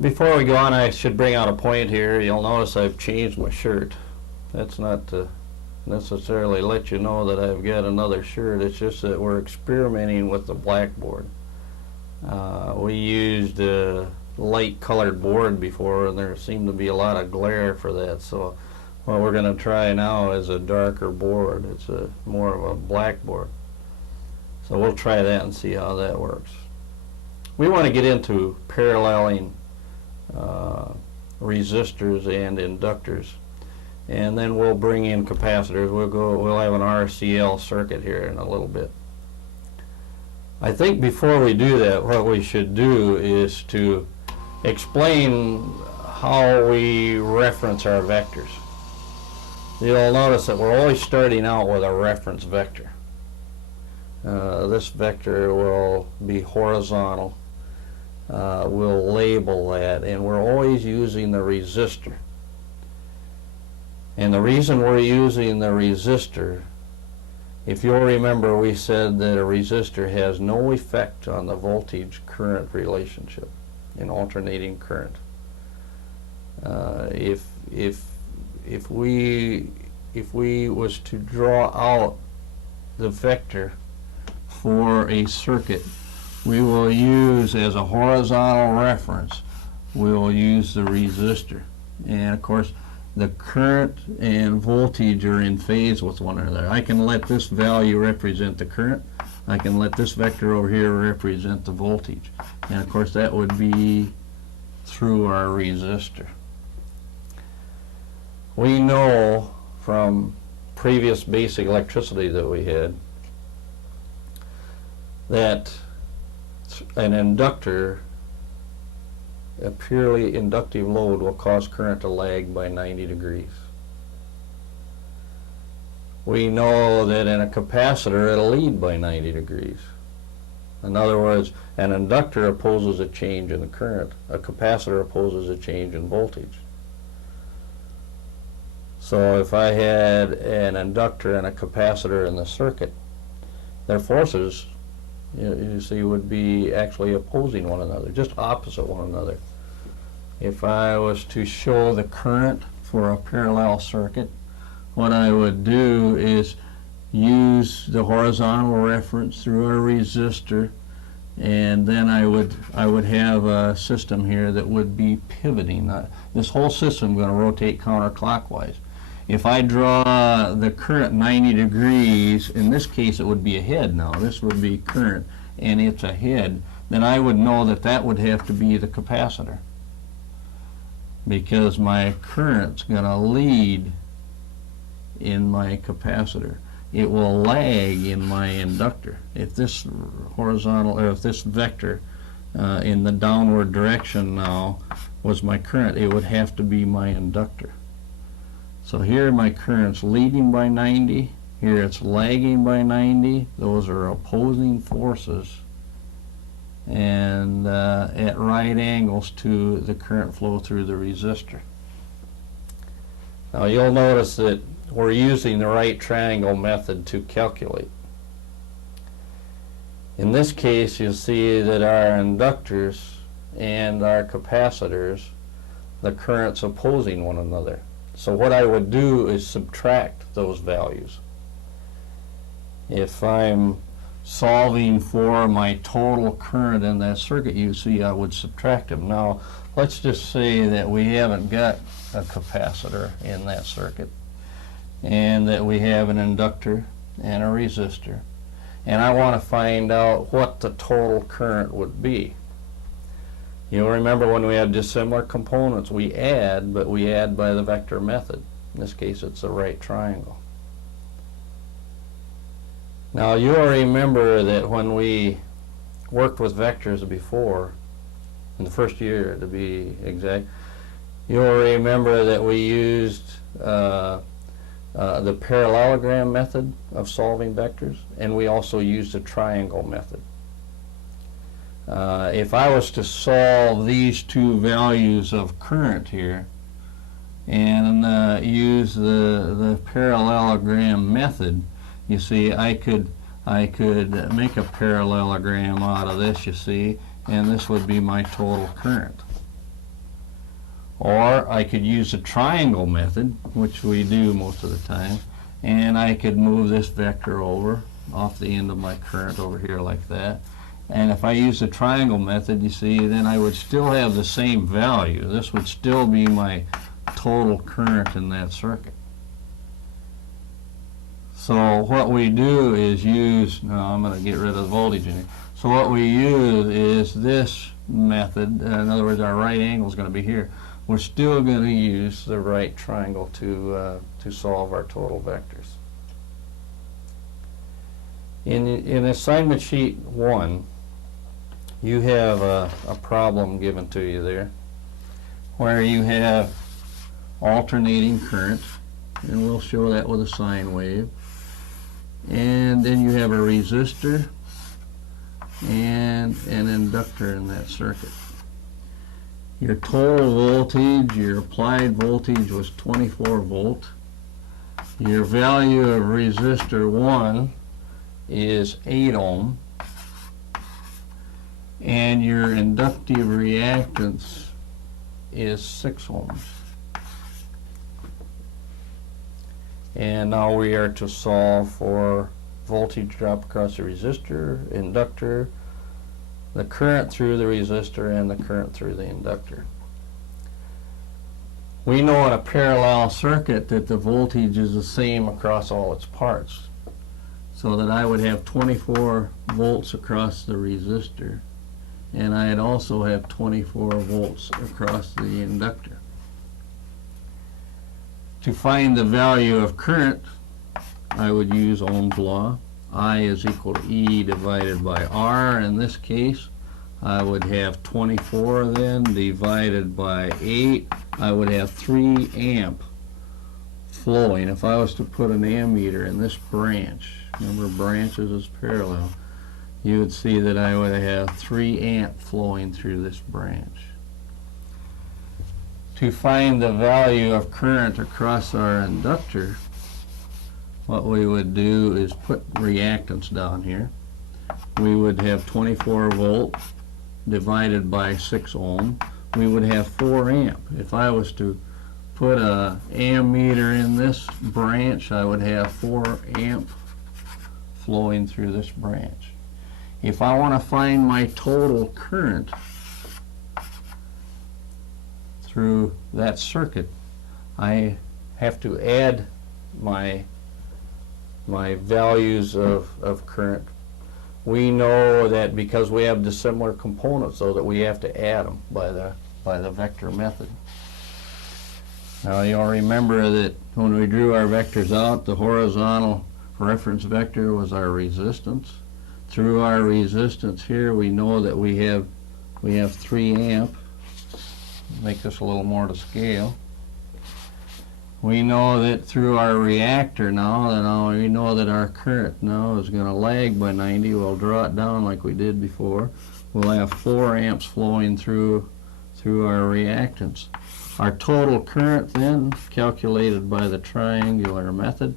Before we go on, I should bring out a point here. You'll notice I've changed my shirt. That's not to necessarily let you know that I've got another shirt. It's just that we're experimenting with the blackboard. We used a light colored board before, and there seemed to be a lot of glare for that. So what we're going to try now is a darker board. It's more of a blackboard. So we'll try that and see how that works. We want to get into paralleling resistors and inductors, and then we'll bring in capacitors. We'll have an RCL circuit here in a little bit. I think before we do that, what we should do is to explain how we reference our vectors. You'll notice that we're always starting out with a reference vector. This vector will be horizontal. We'll label that, and we're always using the resistor. And the reason we're using the resistor, if you'll remember, we said that a resistor has no effect on the voltage-current relationship in alternating current. If we was to draw out the vector for a circuit, we will use as a horizontal reference, we will use the resistor. And of course, the current and voltage are in phase with one another. I can let this value represent the current. I can let this vector over here represent the voltage. And of course, that would be through our resistor. We know from previous basic electricity that we had that an inductor, a purely inductive load, will cause current to lag by 90 degrees. We know that in a capacitor it'll lead by 90 degrees. In other words, an inductor opposes a change in the current. A capacitor opposes a change in voltage. So if I had an inductor and a capacitor in the circuit, their forces, you see, would be actually opposing one another, just opposite one another. If I was to show the current for a parallel circuit, what I would do is use the horizontal reference through a resistor, and then I would have a system here that would be pivoting. This whole system is going to rotate counterclockwise. If I draw the current 90 degrees, in this case it would be ahead now, this would be current, and it's ahead, then I would know that that would have to be the capacitor, because my current's going to lead in my capacitor. It will lag in my inductor. If this horizontal, or if this vector in the downward direction now was my current, it would have to be my inductor. So here my current's leading by 90, here it's lagging by 90. Those are opposing forces, and at right angles to the current flow through the resistor. Now you'll notice that we're using the right triangle method to calculate. In this case, you'll see that our inductors and our capacitors, the current's opposing one another. So what I would do is subtract those values. If I'm solving for my total current in that circuit, you see I would subtract them. Now, let's just say that we haven't got a capacitor in that circuit, and that we have an inductor and a resistor, and I want to find out what the total current would be. You'll remember when we had dissimilar components, we add, but we add by the vector method. In this case, it's the right triangle. Now you'll remember that when we worked with vectors before, in the first year to be exact, you'll remember that we used the parallelogram method of solving vectors, and we also used the triangle method. If I was to solve these two values of current here and use the parallelogram method, you see, I could make a parallelogram out of this, you see, and this would be my total current. Or I could use the triangle method, which we do most of the time, and I could move this vector over off the end of my current over here like that. And if I use the triangle method, you see, then I would still have the same value. This would still be my total current in that circuit. So what we do is use, now I'm going to get rid of the voltage in here. So what we use is this method. In other words, our right angle is going to be here. We're still going to use the right triangle to solve our total vectors. In assignment sheet 1, you have a problem given to you there where you have alternating current, and we'll show that with a sine wave. And then you have a resistor and an inductor in that circuit. Your total voltage, your applied voltage was 24 volt. Your value of resistor 1 is 8 ohm. And your inductive reactance is 6 ohms. And now we are to solve for voltage drop across the resistor, inductor, the current through the resistor, and the current through the inductor. We know in a parallel circuit that the voltage is the same across all its parts, so that I would have 24 volts across the resistor, and I'd also have 24 volts across the inductor. To find the value of current, I would use Ohm's law. I is equal to E divided by R. In this case, I would have 24 then divided by 8. I would have 3 amp flowing. If I was to put an ammeter in this branch, remember branches is parallel, you would see that I would have 3 amp flowing through this branch. To find the value of current across our inductor, what we would do is put reactance down here. We would have 24 volt divided by 6 ohm. We would have 4 amp. If I was to put a ammeter in this branch, I would have 4 amp flowing through this branch. If I want to find my total current through that circuit, I have to add my values of current. We know that because we have dissimilar components, though, that we have to add them by the vector method. Now you'll remember that when we drew our vectors out, the horizontal reference vector was our resistance. Through our resistance here, we know that we have 3 amp. Make this a little more to scale. We know that through our reactor now we know that our current now is going to lag by 90. We'll draw it down like we did before. We'll have 4 amps flowing through our reactance. Our total current then, calculated by the triangular method,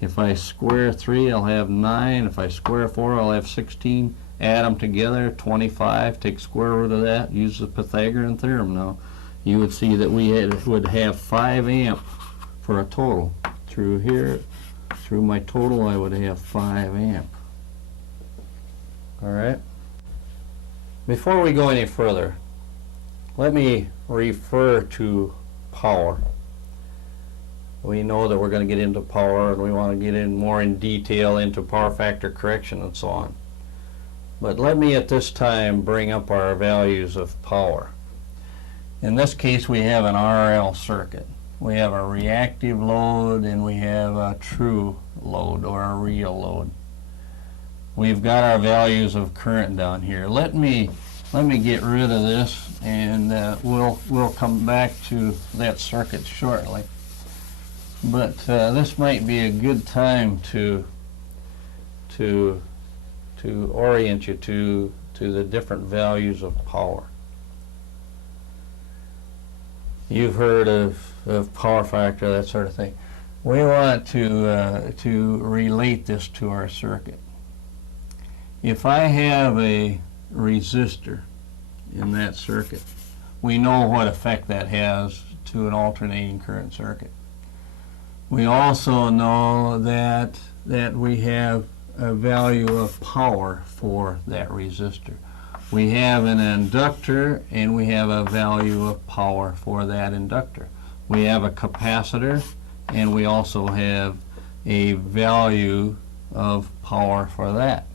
if I square 3, I'll have 9. If I square 4, I'll have 16. Add them together, 25. Take square root of that. Use the Pythagorean theorem now. You would see that we would have 5 amp for a total. Through here, through my total, I would have 5 amp. All right. Before we go any further, let me refer to power. We know that we're going to get into power, and we want to get in more in detail into power factor correction and so on. But let me at this time bring up our values of power. In this case, we have an RL circuit. We have a reactive load and we have a true load or a real load. We've got our values of current down here. Let me get rid of this, and we'll come back to that circuit shortly. But this might be a good time to orient you to the different values of power. You've heard of power factor, that sort of thing. We want to relate this to our circuit. If I have a resistor in that circuit, we know what effect that has to an alternating current circuit. We also know that we have a value of power for that resistor. We have an inductor and we have a value of power for that inductor. We have a capacitor and we also have a value of power for that.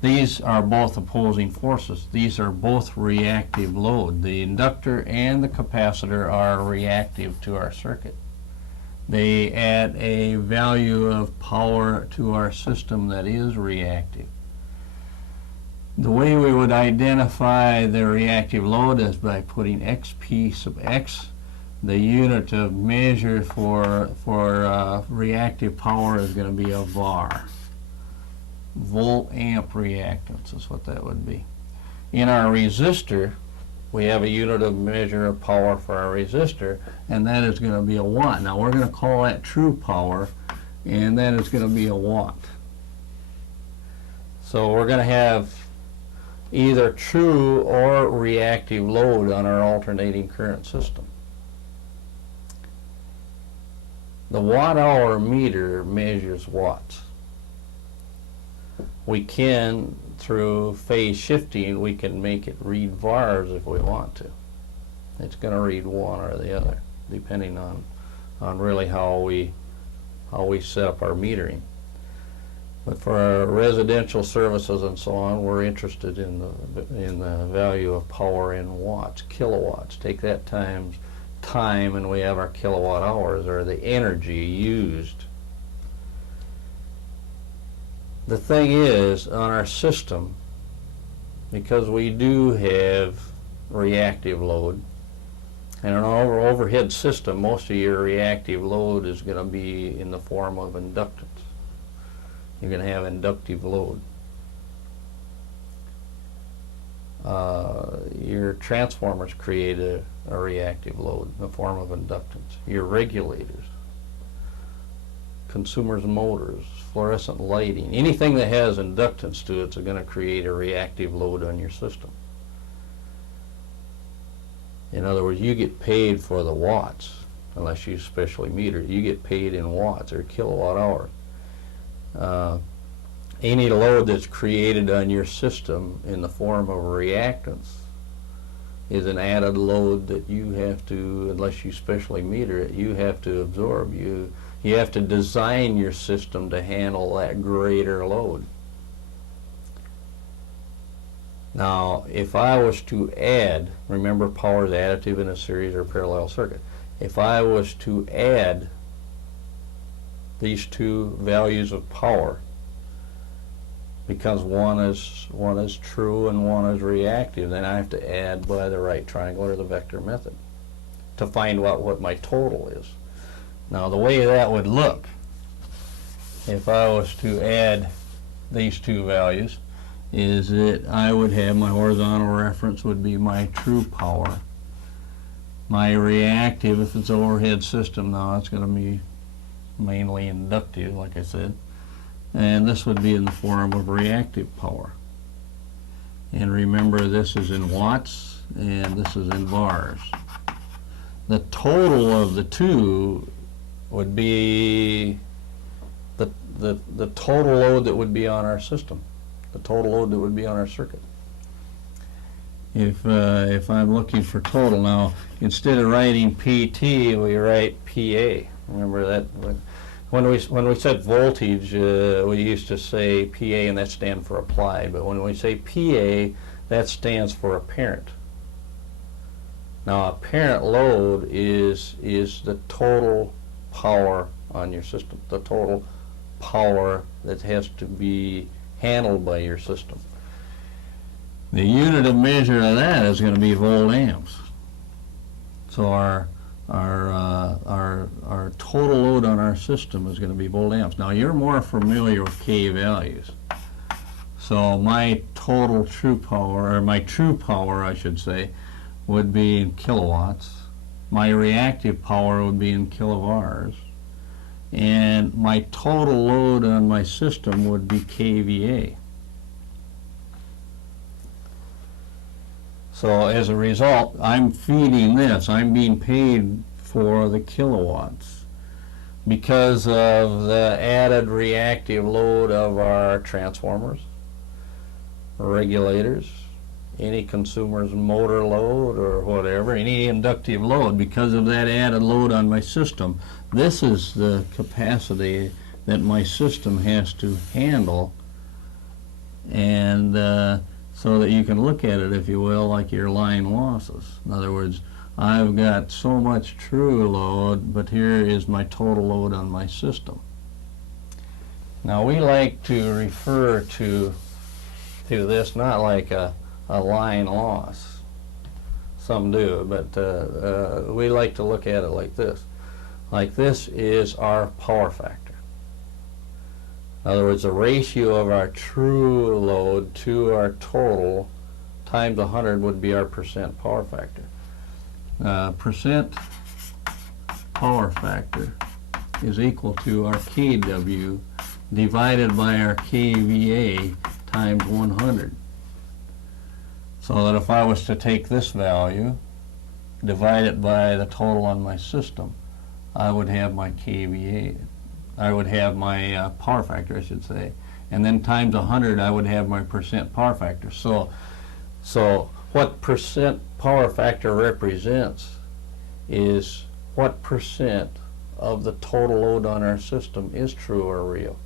These are both opposing forces. These are both reactive load. The inductor and the capacitor are reactive to our circuit. They add a value of power to our system that is reactive. The way we would identify the reactive load is by putting XP sub X. The unit of measure for reactive power is going to be a VAR. Volt amp reactance is what that would be. In our resistor, we have a unit of measure of power for our resistor, and that is going to be a watt. Now we're going to call that true power, and that is going to be a watt. So we're going to have either true or reactive load on our alternating current system. The watt-hour meter measures watts. We can, through phase shifting, we can make it read VARs if we want to. It's going to read one or the other, depending on really how we set up our metering. But for our residential services and so on, we're interested in the value of power in watts, kilowatts. Take that times time, and we have our kilowatt hours, or the energy used. The thing is, on our system, because we do have reactive load, and in an overhead system, most of your reactive load is going to be in the form of inductance. You're going to have inductive load. Your transformers create a reactive load in the form of inductance. Your regulators, consumers' motors, fluorescent lighting, anything that has inductance to it is going to create a reactive load on your system. In other words, you get paid for the watts, unless you specially meter. You get paid in watts or kilowatt hours. Any load that's created on your system in the form of reactance is an added load that you have to, unless you specially meter it, you have to absorb. You have to design your system to handle that greater load. Now, if I was to add, remember power is additive in a series or parallel circuit. If I was to add these two values of power, because one is true and one is reactive, then I have to add by the right triangle or the vector method to find out what my total is. Now the way that would look, if I was to add these two values, is that I would have my horizontal reference would be my true power. My reactive, if it's an overhead system now, it's going to be mainly inductive, like I said. And this would be in the form of reactive power. And remember, this is in watts and this is in VARs. The total of the two would be the total load that would be on our system, the total load that would be on our circuit. If I'm looking for total now, instead of writing PT, we write PA. Remember that? When we said voltage, we used to say PA, and that stands for applied. But when we say PA, that stands for apparent. Now, apparent load is the total power on your system, the total power that has to be handled by your system. The unit of measure of that is going to be volt amps. So our total load on our system is going to be volt amps. Now you're more familiar with K values. So my total true power, or my true power I should say, would be in kilowatts. My reactive power would be in kilovars. And my total load on my system would be kVA. So as a result, I'm feeding this. I'm being paid for the kilowatts because of the added reactive load of our transformers, regulators, any consumer's motor load or whatever, any inductive load. Because of that added load on my system, this is the capacity that my system has to handle, and so that you can look at it, if you will, like your line losses. In other words, I've got so much true load, but here is my total load on my system. Now we like to refer to this not like a line loss. Some do, but we like to look at it like this. Like this is our power factor. In other words, the ratio of our true load to our total times 100 would be our percent power factor. Percent power factor is equal to our kW divided by our kVA times 100. So that if I was to take this value, divide it by the total on my system, I would have my kVA. I would have my power factor, I should say, and then times 100, I would have my percent power factor. So what percent power factor represents is what percent of the total load on our system is true or real.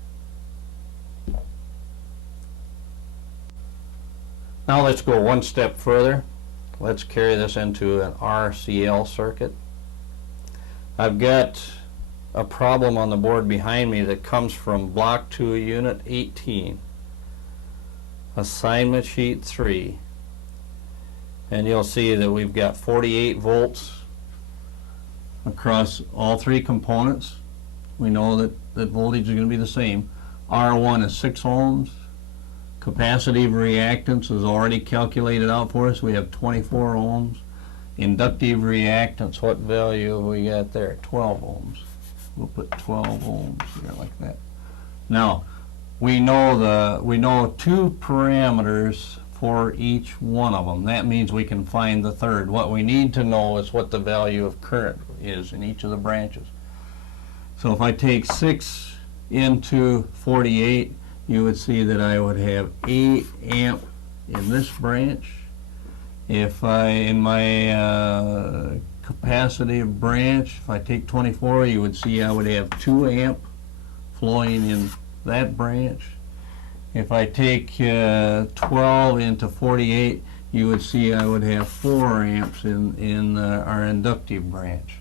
Now let's go one step further. Let's carry this into an RCL circuit. I've got a problem on the board behind me that comes from block 2 unit 18, assignment sheet 3, and you'll see that we've got 48 volts across all three components. We know that voltage is going to be the same. R1 is 6 ohms. Capacitive reactance is already calculated out for us. We have 24 ohms. Inductive reactance, what value have we got there? 12 ohms. We'll put 12 ohms here like that. Now, we know two parameters for each one of them. That means we can find the third. What we need to know is what the value of current is in each of the branches. So if I take 6 into 48, you would see that I would have 8 amp in this branch. If in my capacitive branch, if I take 24, you would see I would have 2 amp flowing in that branch. If I take 12 into 48, you would see I would have 4 amps in our inductive branch.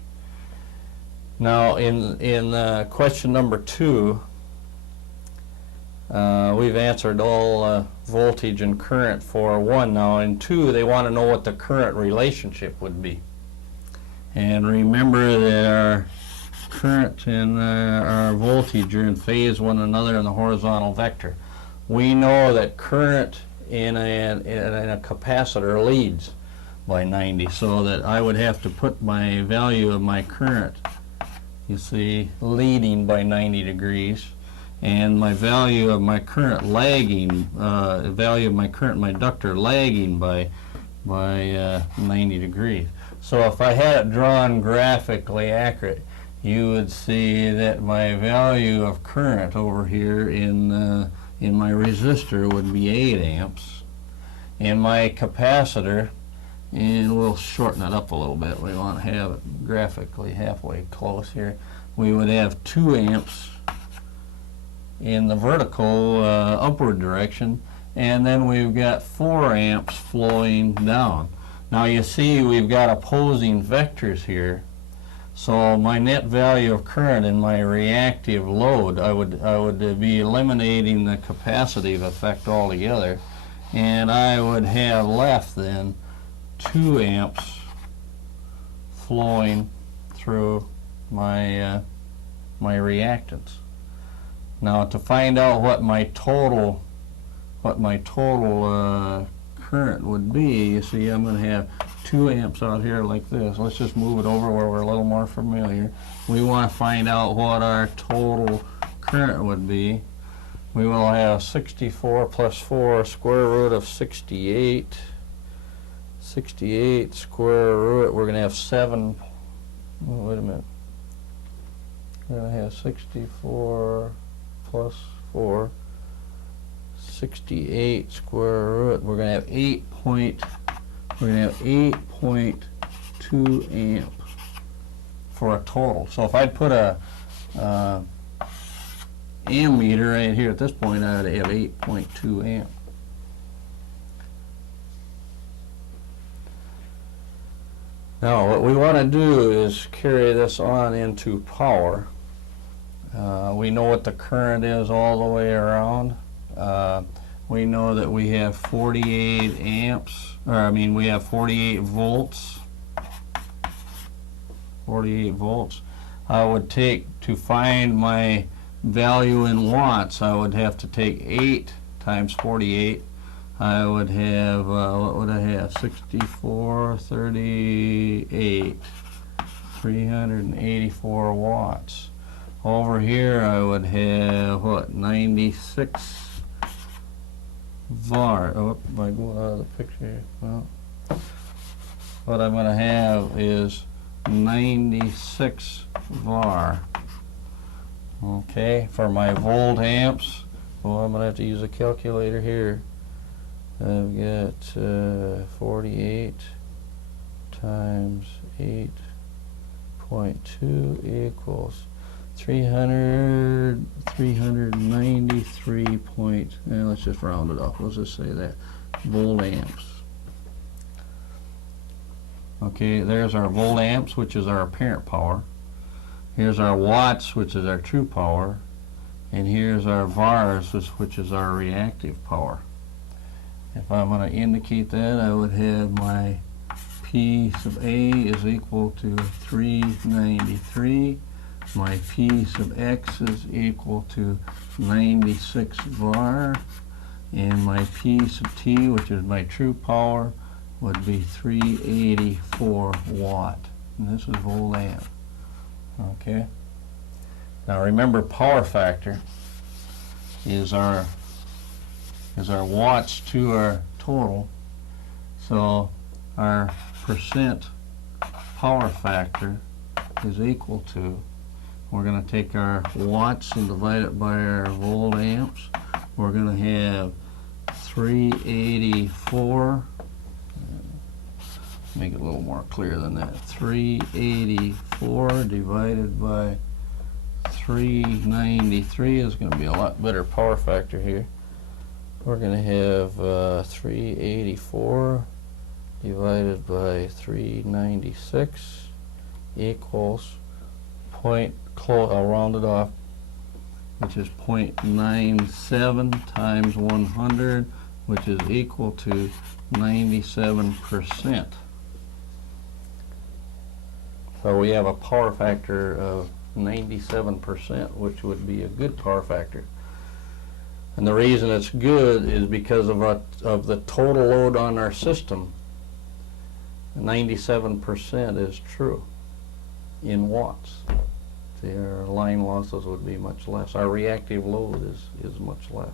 Now in question number 2, we've answered all voltage and current for 1. Now in 2, they want to know what the current relationship would be. And remember that our current and our voltage are in phase one another in the horizontal vector. We know that current in a capacitor leads by 90, so that I would have to put my value of my current, you see, leading by 90 degrees, and my value of my current lagging, value of my current, my inductor lagging by 90 degrees. So if I had it drawn graphically accurate, you would see that my value of current over here in my resistor would be 8 amps. In my capacitor, and we'll shorten it up a little bit, we want to have it graphically halfway close here, we would have 2 amps in the vertical upward direction, and then we've got 4 amps flowing down. Now you see we've got opposing vectors here, so my net value of current in my reactive load, I would be eliminating the capacitive effect altogether, and I would have left then 2 amps flowing through my my reactance. Now to find out what my total current would be, you see I'm going to have 2 amps out here like this. Let's just move it over where we're a little more familiar. We want to find out what our total current would be. We will have 64 plus 4, square root of 68 68 square root, we're going to have 7, oh, wait a minute. We're going to have 64 plus 4, 68 square root. We're going to have 8.2 amp for a total. So if I'd put a ammeter right here at this point, I'd have 8.2 amp. Now what we want to do is carry this on into power. We know what the current is all the way around. We know that we have 48 amps, we have 48 volts. 48 volts. I would take, to find my value in watts, I would have to take 8 times 48. I would have, what would I have? 64, 38, 384 watts. Over here I would have, what, 96 var. Oh, am I going out of the picture here? Well, what I'm going to have is 96 var. Okay, for my volt amps, well, I'm going to have to use a calculator here. I've got 48 times 8.2 equals 393 point, let's just round it off, let's just say that, volt amps. Okay, there's our volt amps, which is our apparent power. Here's our watts, which is our true power. And here's our vars, which is our reactive power. If I'm going to indicate that, I would have my P sub A is equal to 393. My P sub X is equal to 96 var. And my P sub T, which is my true power, would be 384 watt. And this is volt amp. Okay. Now remember, power factor is our watts to our total. So our percent power factor is equal to, we're going to take our watts and divide it by our volt amps. We're going to have 384, make it a little more clear than that, 384 divided by 393 is going to be a lot better power factor here. We're going to have 384 divided by 396 equals I'll round it off, which is 0.97 times 100, which is equal to 97%. So we have a power factor of 97%, which would be a good power factor. And the reason it's good is because of the total load on our system. 97% is true in watts. Our line losses would be much less. Our reactive load is much less.